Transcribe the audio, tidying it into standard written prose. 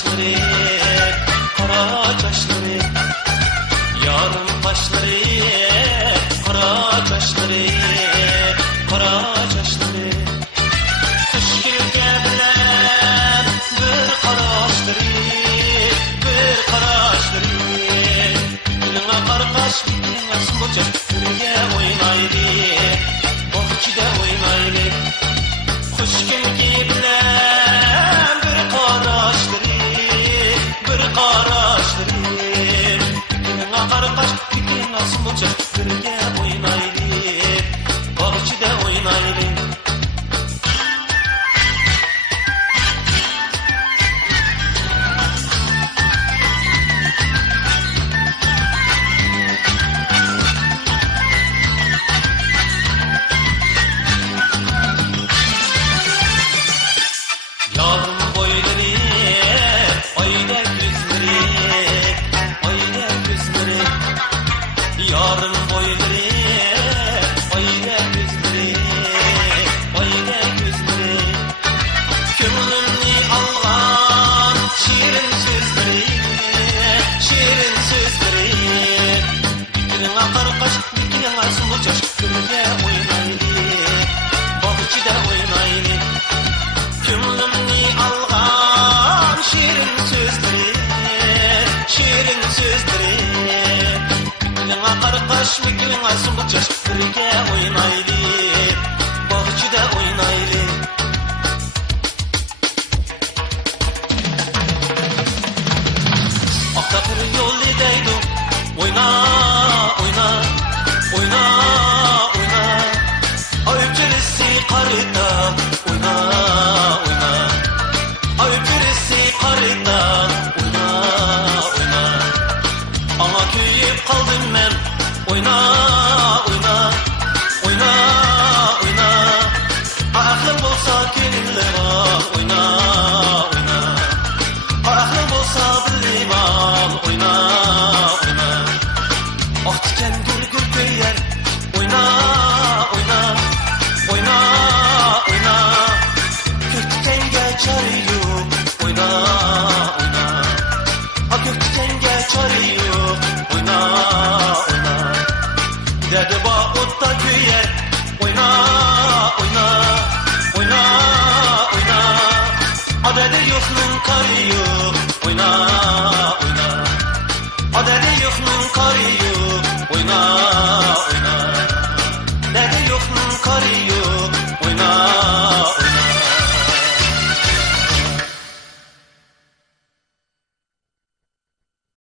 çaşları, kara çaşları, yarım kaşları, kara çaşları, kara çaşları. Kuş gülgebilen bir karaşları, bir karaşları. Gülüne karkaş bittiğine sumuca, birge oynaydı, bahçede oynaydı. Kuş gülgebilen bir karaşları, bir karaşları. Gülüne karkaş bittiğine sumuca, birge oynaydı, bahçede oynaydı. Yarım boyları, ayda gözleri, ayda gözleri. Yarım boyları, ayda gözleri, ayda gözleri. Gönlümni algan şirin sözleri, şirin sözleri. Birine karkaş, birine sumucaş, birge oynaydı, bahçede oynaydı. Gönlümni algan şirin sözleri, şirin sözleri. Birine karkaş, birine sumucaş, birge oynaydı, bahçede oynaydı. Aktakır yol edeydi, oyna, oyna, oyna, oyna. Öpçürüsü karıda, oyna, oyna. Öpçürüsü karıda, oyna, oyna. Ama köyüp kaldım ben, oyna, oyna, oyna, oyna. Aklım olsa gönüllü var, oyna, oyna. Aklım olsa bildim al, oyna, oyna. Ah diken gül gül köyer, oyna, oyna, oyna, oyna. Göktükenge çarıyor, oyna, oyna. Ah göktükenge çarıyor, oyna, oyna. Derdi bağutta köyer, oyna, oyna, oyna, oyna. Adede yokluğun karıyor, oyna, oyna. Adede yokluğun karıyor, oyna, oyna. Dede yokluğun karıyor.